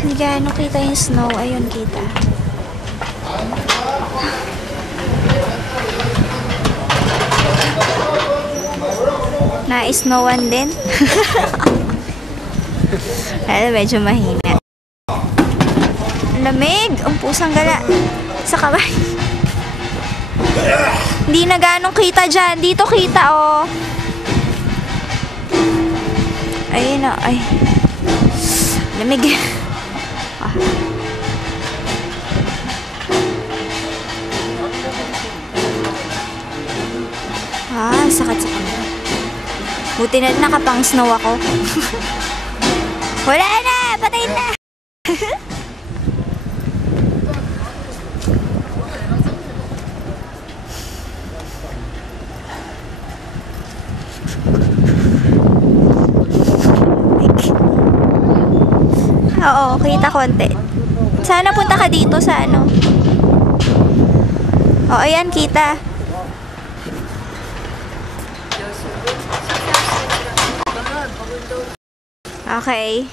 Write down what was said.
Hindi gaano kita yung snow. Ayun, kita. Na-snowan din. Kaya medyo mahina. Lamig! Ang pusang gala. Sa kamay. Hindi na ganong kita dyan. Dito kita, oh. Ayun, oh. Ay. Lamig. Sakat sa kamay. Buti na nakapang snow ako. Wala na! Patay na! Oo, kita konti. Sana punta ka dito sa ano. Oo, ayan, kita. Okay.